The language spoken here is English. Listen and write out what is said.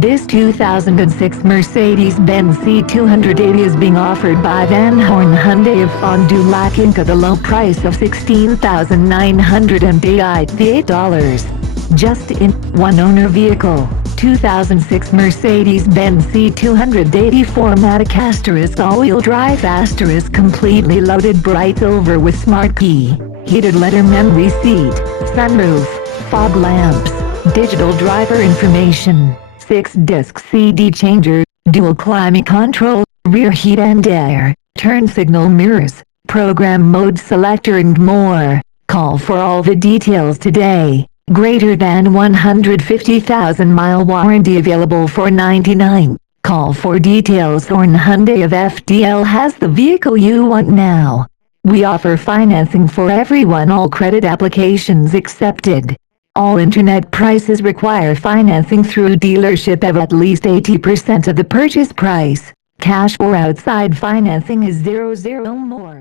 This 2006 Mercedes-Benz C280 is being offered by Van Horn Hyundai of Fond du Lac Inc. at a low price of $16,988. Just in one owner vehicle, 2006 Mercedes-Benz C280 4MATIC * all-wheel drive * completely loaded bright silver with smart key, heated leather memory seat, sunroof, fog lamps, digital driver information, 6-disc CD changer, dual climate control, rear heat and air, turn signal mirrors, program mode selector and more. Call for all the details today. Greater than 150,000-mile warranty available for $99. Call for details. Horn Hyundai of FDL has the vehicle you want now. We offer financing for everyone. All credit applications accepted. All internet prices require financing through dealership of at least 80% of the purchase price. Cash or outside financing is 00 more.